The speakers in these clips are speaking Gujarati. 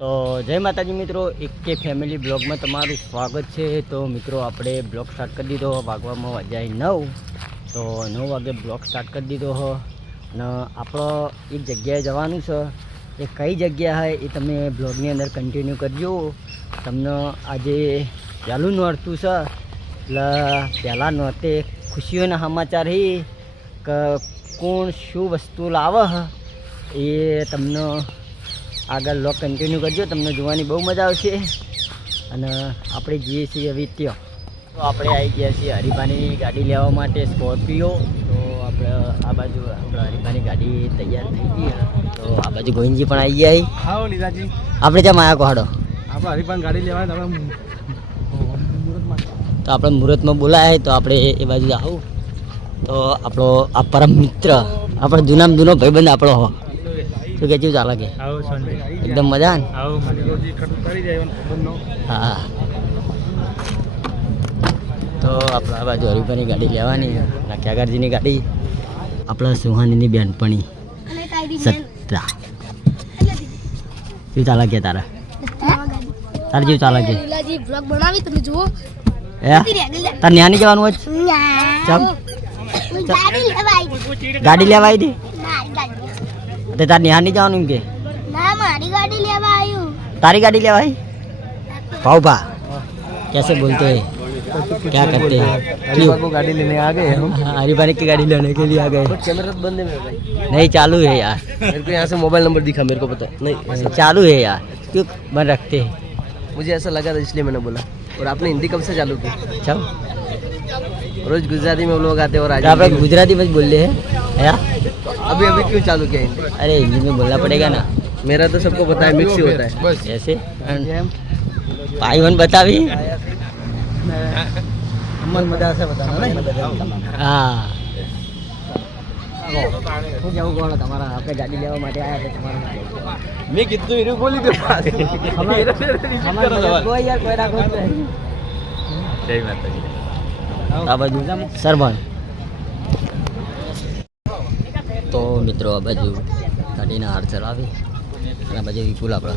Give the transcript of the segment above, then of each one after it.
તો જય માતાજી મિત્રો, એક કે ફેમિલી બ્લોગમાં તમારું સ્વાગત છે। તો મિત્રો આપણે બ્લોગ સ્ટાર્ટ કરી દીધો, વાગવામાં વાગ્યા 9। તો 9 વાગે બ્લોગ સ્ટાર્ટ કરી દીધો હો અને આપણો એક જગ્યાએ જવાનું છે। એ કઈ જગ્યા છે એ તમે બ્લોગની અંદર કન્ટિન્યુ કરજો। તમને આજે પહેલું નોરતું છે એટલે પહેલાં નોરતે ખુશીઓના સમાચાર છે કે કોણ શું વસ્તુ લાવે એ તમને આગળ બ્લોગ કન્ટિન્યુ કરજો, તમને જોવાની બહુ મજા આવશે। અને આપણે જઈએ છીએ હવે ત્યાં। તો આપણે આવી ગયા છીએ હરીફાની ગાડી લેવા માટે, સ્કોર્પિયો। તો આપણે આ બાજુ આપણે હરીફાની ગાડી તૈયાર થઈ ગઈ। તો આ બાજુ ગોવિંદજી પણ આવી ગયા। આવો લીલાજી, આપણે જ્યાં માયા કોહાડો આપણે હરીફાની ગાડી લેવા તો આપણે મુહૂર્તમાં બોલાય તો આપણે એ બાજુ આવું। તો આપણો આ પરમ મિત્ર, આપણો જૂનામાં જૂનો ભાઈબંધ આપણો હો, શું કે કેવું ચાલે કે એકદમ મજા ને? હા, તો આપણે આ બાજુ હરીફાની ગાડી લેવાની, નાખ્યાગારજીની ગાડી, આપણા સુહાનીની બેનપણી સત્તા। શું ચાલે કે તારા જેવું ચાલે કે? તાર ન્યાની જવાનું હોય? ગાડી લેવા આવી હતી તે તાર ન્યા નહીં જવાનું? એમ કે मारी गाड़ी लेवा आयु। तारी गाड़ी ले भाई? भाव भा कैसे बोलते हैं, क्या करते हैं? क्यों को गाड़ी लेने आ गए हम? हरीफानी की गाड़ी लेने के लिए आ गए। कैमरा तो बंद है मेरे भाई। नहीं चालू है यार, मेरे को यहाँ से मोबाइल नंबर दिखा, मेरे को पता नहीं चालू है यार, क्यों बंद रखते हैं? मुझे ऐसा लगा था इसलिए मैंने बोला। और आपने हिंदी कब से चालू की? अच्छा, रोज गुजराती में लोग आते हैं और आज आप लोग गुजराती में बोल रहे हैं यार? अभी अभी क्यों चालू किया हिंदी? अरे हिंदी में बोलना पड़ेगा ना, मेरा तो सबको पता है, मिक्स ही होता है ऐसे। भाई बहन बतावी अमन मजा से बताना नहीं। हाँ, શું કેવું કોણ તમારા? આપણે ગાડી લેવા માટે આવ્યા છે તમારા? मैं कितने हीरो बोली दे યાર કોઈ રાખો जय माता दी। આ બાજુ સરભણ। તો મિત્રો આ બાજુ ગાડીના હાર ચલાવી અને આ બાજુ વિપુલ આપણા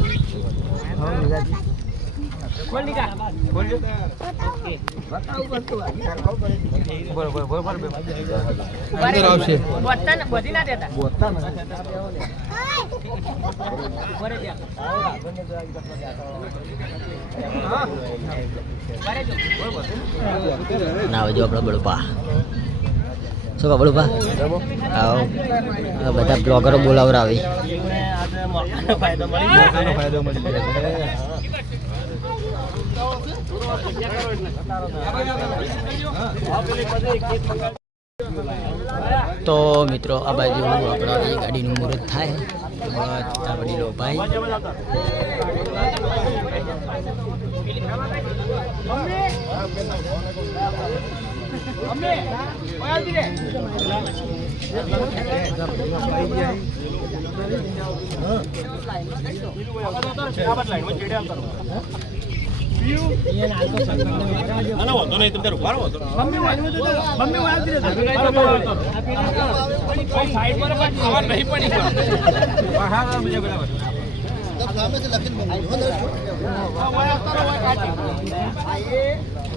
ના બાજુ આપણા બળપા। શું કહો બળપા? આવો બધા બ્લોગરો બોલાવરાવી। તો મિત્રો આ બાજુ આપણા એ ગાડીનું મુહૂર્ત થાય તો વડીલો ભાઈ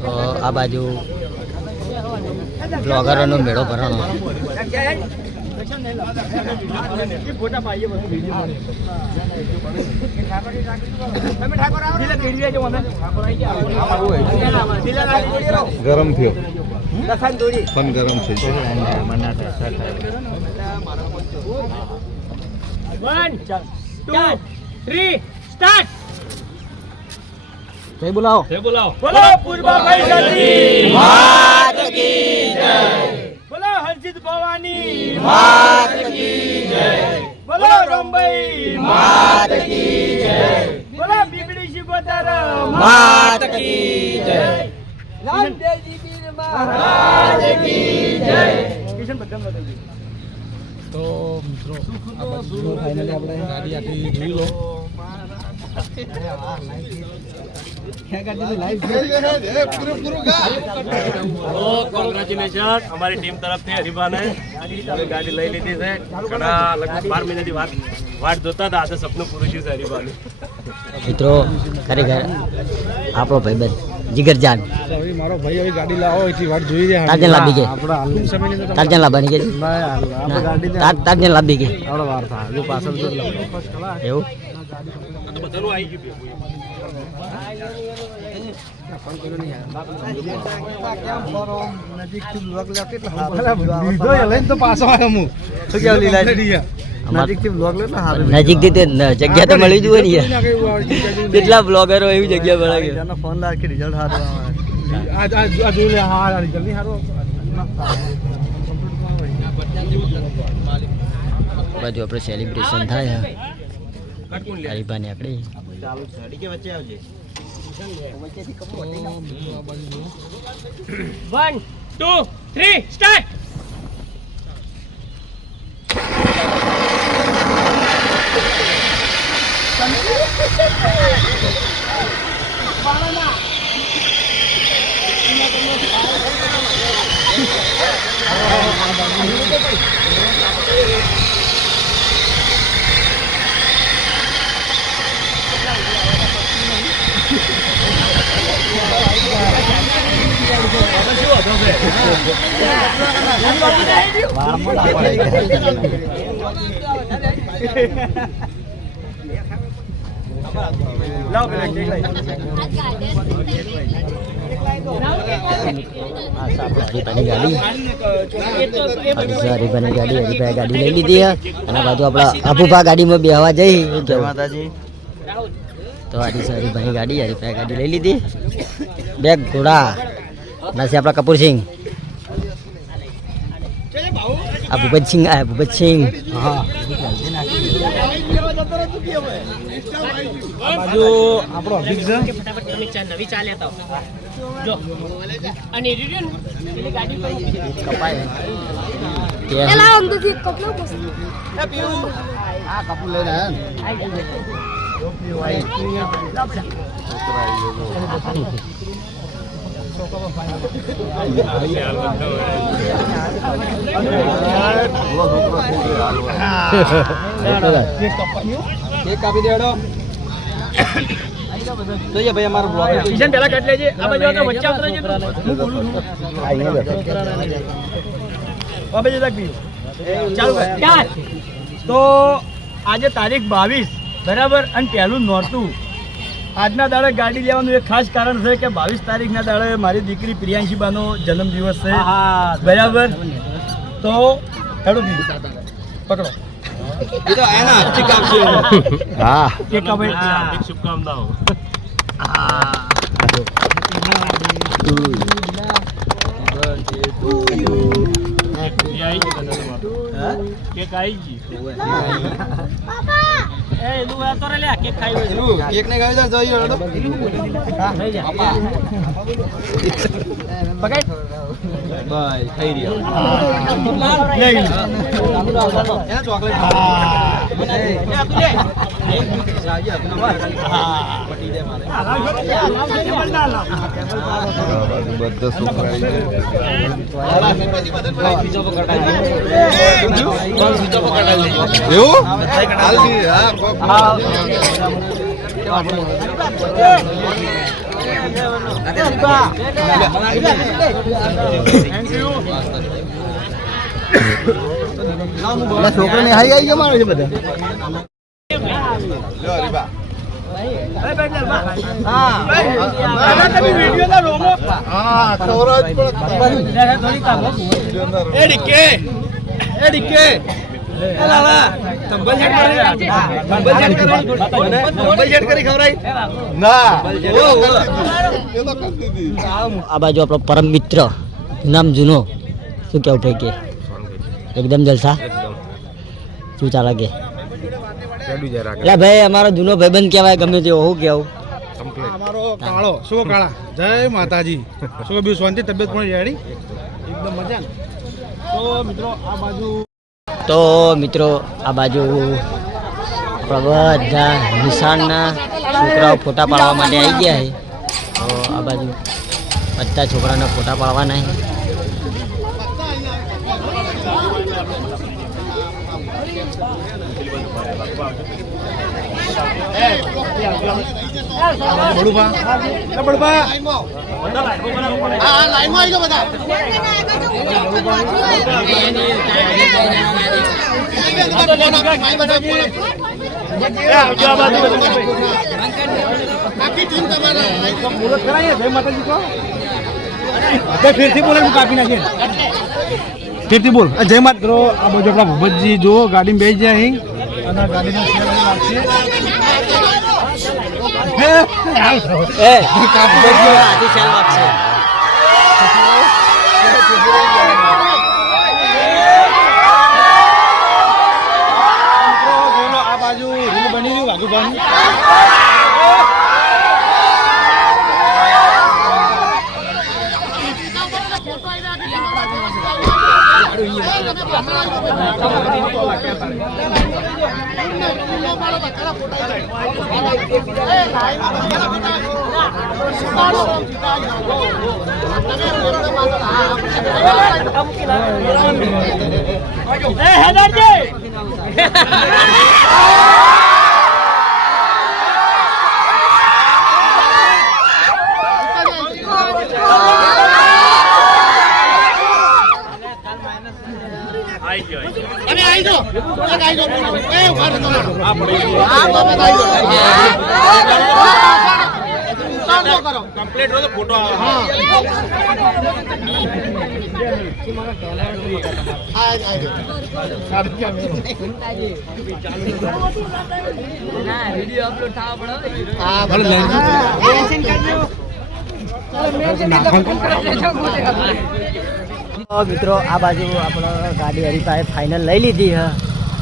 તો આ બાજુ બ્લોગરોનો મેળો ભરવાનો। ગરમ થયો પણ ગરમ થઈ ગયો। 1 2 3 स्टार्ट। જય બોલાવો, जय बुलाओ। बोलो पूर्वा भाई जाती मात की जय। बोलो हर्षित भवानी मात की जय। बोलो रंबई मात की जय। बोलो बिगड़ी शिवतर मात की जय। लाल देवी वीर महाराज की जय। किशन भगवान बताइए। તો મિત્રો આ બાજુ ફાઇનલી આપણે ગાડી આખી જોઈ લો। કોંગ્રેચ્યુલેશન અમારી ટીમ તરફથી હરીફાને ગાડી લઈ લીધી છે। ઘણા લગભગ 12 મહિનાથી વાટ જોતા હતા, આજે સપનું પૂરું થયું છે હરીફાનું। મિત્રો ખરેખર આપણો ભાઈબંધ જીગરજાન મારો ભાઈ હવે ગાડી લાવો એથી વાત જોઈ રહ્યા તારજન લાવી ગઈ આપણે હાલના સમયની અંદર તારજન લાવવાની કે તારજન લાવી ગઈ આપણો વાર થાય જો પાછળ જો એવું તો પાછો આવ્યો હું શું કેવું લીલા નજીકથી તે જગ્યા તો મળી જોઈએ ને યાર. કેટલા બ્લોગરો એવી જગ્યા મળે ફોન રાખી રિઝલ્ટ સારું આ જોઈ લે હા રિઝલ્ટ નહીં સારું બાજુ આપણે સેલિબ્રેશન થાય હરીફાની આપણે 1 2 3 સ્ટાર્ટ. લાવ પેલા કેક લઈ. હરીફાની ગાડી હરીફાની ગાડી હરીફાઈ ગાડી લઈ લીધી અને બાજુ આપણા અભુભા ગાડીમાં બેહવા જઈ માતાજી તો હરીફાની ગાડી હરીફાઈ ગાડી લઈ લીધી બે ઘોડા નાસી આપણા કપૂરસિંહ આ ભૂપતસિંહ આ ભૂપતસિંહ બાજુ આપણો અભિક છે ફટાફટ તમે નવી ચા લેતા આવો. જો અને રીડિયન પેલી ગાડી પર કપાય એલા અંદરથી કપલો પસંદ આ કપૂર લઈને કેક કાપી દેડો જોઈએ ભાઈ અમારો બ્લોગ કિશન પેલા કાઢ લેજે. આ બાજુ આવતો વચ્ચે આવતો રહેજે તું. હું બોલું છું. આ બાજુ તક બી ચાલુ કર. સ્ટાર્ટ. તો આજે તારીખ 22 બરાબર અને પહેલું નોરતું. આજના દાડે ગાડી લેવાનું એક ખાસ કારણ છે કે 22 તારીખના દાડે મારી દીકરી પ્રિયાંશીબાનો જન્મદિવસ છે બરાબર. તો હેડો બી પકડો. એ તો એના હાથથી કાપશે હા કેક કાપે. શુભકામનાઓ. કેક આવી ગઈ. એ એનું આ તો રે લે કેક ખાઈ હોય. કેક ને ગાવી દો જોઈએ હેડો થઈ જા. પકડ. બાય થઈ રહ્યા લઈ લે. એના ચોકલેટ પટી દે મારે બધા છોકરા એવું છોકરા ને હાઈ આવી ગયા મારે છે બધા આ બાજુ આપણો પરમ મિત્ર નામ જૂનો શું કેવું ભાઈ કે એકદમ જલસા શું ચાલે કે એટલે ભાઈ અમારો જૂનો ભાઈબંધ કહેવાય ગમે તે હું કેવું અમારો કાળો શું કાળા જય માતાજી શું બી શાંતિ તબિયત પણ રેડી એકદમ મજા ને તો મિત્રો આ બાજુ આપણા બધા નિશાનના છોકરાઓ ફોટા પાડવા માટે આવી ગયા છે તો આ બાજુ બધા છોકરાના ફોટા પાડવાના છે બળુભા એ બળુભા બોલો ખરા જય માતાજી કો ફેરથી બોલે કાપી નાખીએ ફેરથી બોલ જય માત કરો આ બધું આપણા ભૂપતજી જો ગાડીમાં બેસી જાય અહીં અને ગાડીનો શેર લાગશે આ બાજુ રીલ બની રહ્યું વાઘુભાઈ કમ્પ્લીટ હોય તો ફોટો મિત્રો આ બાજુ આપણે ગાડી હરીફાઈ ફાઇનલ લઈ લીધી હ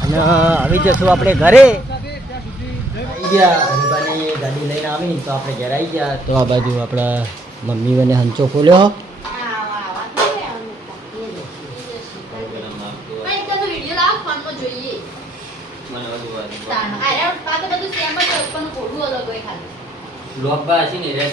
અને હવે જશું આપણે ઘરે આવી ગયા હરીફાની ગાડી લઈને આવી તો આપણે ઘરે આવી ગયા તો આ બાજુ આપણા મમ્મી મને હંચો ખોલ્યો લોક બા છે ને રે